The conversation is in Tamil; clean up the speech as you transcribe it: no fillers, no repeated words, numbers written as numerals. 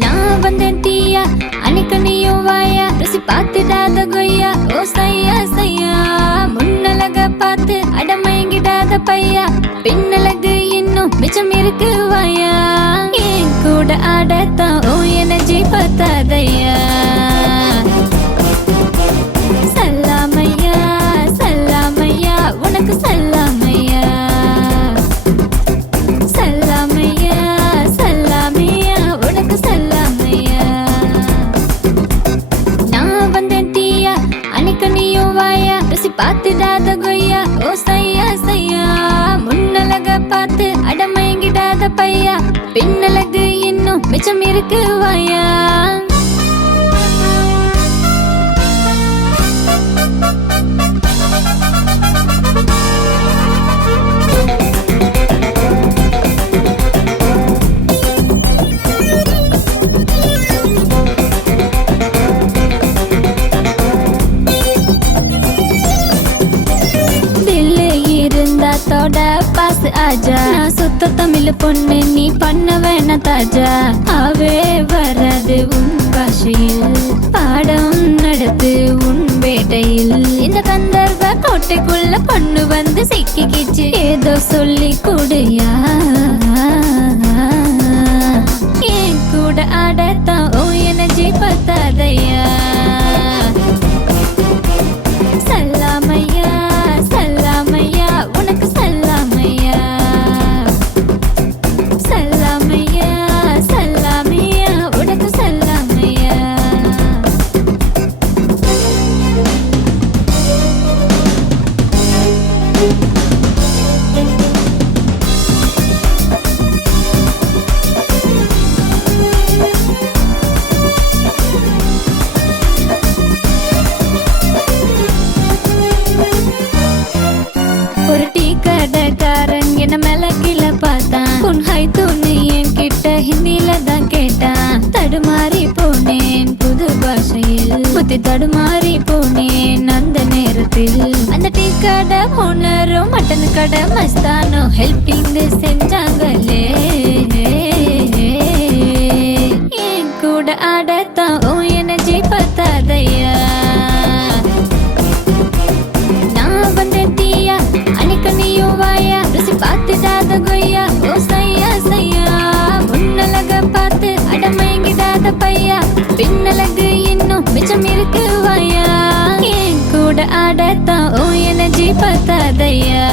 நான் வந்தேன் தீயா அன்னைக்கு நீயும் வாயா ருசி பார்த்துடாத கொய்யா ஓ சையா சையா முன்னழக பார்த்து அடமயங்கிடாத பையா பின்னழகு இன்னும் மிச்சம் இருக்கு வாயா என் கூட ஆடத்தான் ஓ எனர்ஜி பார்த்தாதையா சல்லாமையா சல்லாமையா உனக்கு சல்லாமையா சல்லாமையா சல்லாமையா உனக்கு சல்லாமையா நான் வந்தேன் தீயா அன்னைக்கு நீயும் வாயா ருசி பார்த்துடாத கொய்யா ஓ சையா சையா முன்னழக பார்த்து அடமயங்கிடாத பையா பின்னழகு இன்னும் மிச்சம் இருக்கு வாயா தோட பாஸ் ஆஜா நான் சுத்த தமிழ் பொண்ணு நீ பண்ண வேணா தாஜா அவே வராது உன் பாஷையில் பாடம் நடத்து உன் வேட்டையில் இந்த கந்தர்வ கோட்டைக்குள்ள பொண்ணு வந்து சிக்கிக்கிச்சு ஏதோ சொல்லி கூடையா என் கூட ஆடத்தான் ஓ எனர்ஜி பார்த்தாதையா சல்லாமையா சல்லாமையா உனக்கு சல்லாமையா சல்லாமையா சல்லாமையா உனக்கு சல்லாமையா ஒரு டீ கடைக்காரன் என்ன மேல கீழே பார்த்தான் உன் ஹை தூணு என் கிட்ட ஹிந்தில தான் கேட்டான் தடுமாறி போனேன் புது பாஷையில் புத்தி தடுமாறி போனேன் அந்த நேரத்தில் அந்த டீ கடை ஓனரும் மட்டன் கடை மஸ்தானோ ஹெல்பிங் செஞ்சாங்களே என் கூட ஆடத்தான் ஓ எனர்ஜி பார்த்தாதையா நான் வந்தேன் தீயா அன்னைக்கு நீயும் வாயா ருசி பார்த்துடாத கொய்யா ஓ சையா சையா முன்னழக பார்த்து அடமயங்கிடாத பையா பின்னழகு இன்னும் மிச்சம் இருக்கு வாயா என் கூட ஆடத்தான் ஓ எனர்ஜி பார்த்தாதையா